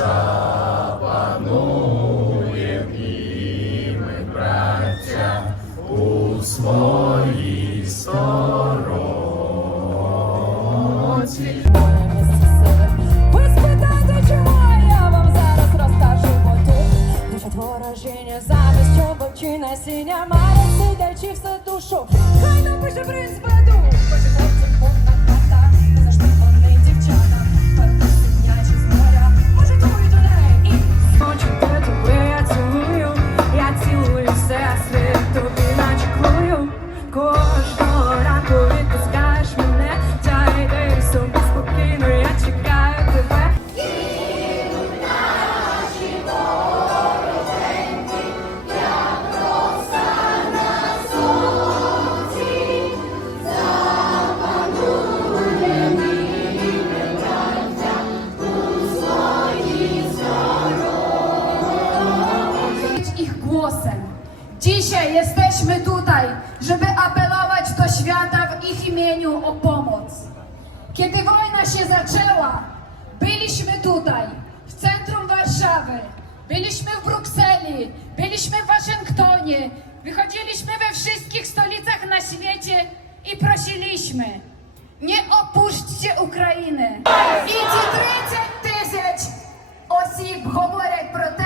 запануєм і ми, браття, у своїй стороці. Ворожіння, зависть, сіня, має сидячи все душу, хай напише принц веду. last day. Dzisiaj jesteśmy tutaj, żeby apelować do świata w ich imieniu o pomoc. Kiedy wojna się zaczęła, byliśmy tutaj, w centrum Warszawy, byliśmy w Brukseli, byliśmy w Waszyngtonie, wychodziliśmy we wszystkich stolicach na świecie i prosiliśmy, nie opuśćcie Ukrainy. I ci 30 tysięcy osób o про